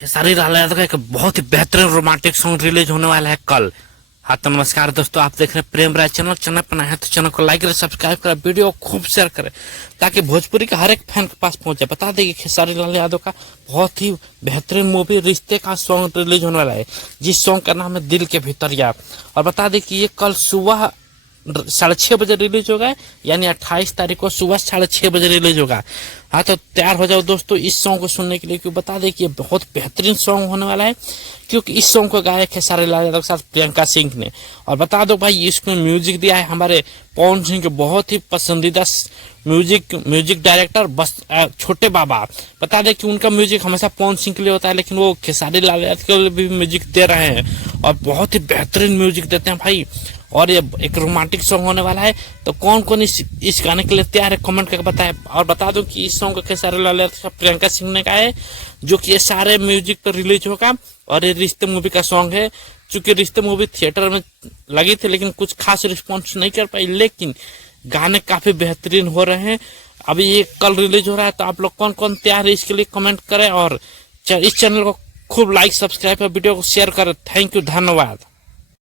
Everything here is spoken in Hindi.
खेसारी लाल यादव का एक बहुत ही बेहतरीन रोमांटिक सॉन्ग रिलीज होने वाला है कल। हाँ तो नमस्कार दोस्तों, आप देख रहे हैं प्रेम राय चैनल। चैनल पर नया है तो चैनल को लाइक करें, सब्सक्राइब करें, वीडियो को खूब शेयर करें ताकि भोजपुरी का हर एक फैन के पास पहुंचे। बता दें कि खेसारी लाल यादव का बहुत ही बेहतरीन मूवी रिश्ते का सॉन्ग रिलीज होने वाला है, जिस सॉन्ग का नाम है दिल के भीतर या। और बता दें कि ये कल सुबह 6:30 बजे रिलीज होगा, यानी 28 तारीख को सुबह 6:30 बजे रिलीज होगा। हाँ तो तैयार हो जाओ दोस्तों इस सॉन्ग को सुनने के लिए, क्योंकि बता दें कि ये बहुत बेहतरीन सॉन्ग होने वाला है, क्योंकि इस सॉन्ग को गाया खेसारी लाल यादव के साथ प्रियंका सिंह ने। और बता दो भाई, इसको म्यूजिक दिया है हमारे पवन सिंह के बहुत ही पसंदीदा म्यूजिक डायरेक्टर बस छोटे बाबा। बता दें कि उनका म्यूजिक हमेशा पवन सिंह के लिए होता है, लेकिन वो खेसारी लाल यादव के लिए भी म्यूजिक दे रहे हैं और बहुत ही बेहतरीन म्यूजिक देते हैं भाई। और ये एक रोमांटिक सॉन्ग होने वाला है, तो कौन कौन इस गाने के लिए तैयार है कमेंट करके बताएं। और बता दूं कि इस सॉन्ग को खेसारी लाल यादव प्रियंका सिंह ने गाया है, जो कि ये सारे म्यूजिक पर रिलीज होगा। और ये रिश्ते मूवी का सॉन्ग है। चूंकि रिश्ते मूवी थिएटर में लगी थी, लेकिन कुछ खास रिस्पॉन्स नहीं कर पाई, लेकिन गाने काफी बेहतरीन हो रहे हैं। अभी ये कल रिलीज हो रहा है, तो आप लोग कौन कौन तैयार है इसके लिए कमेंट करें और इस चैनल को खूब लाइक सब्सक्राइब और वीडियो को शेयर करें। थैंक यू, धन्यवाद।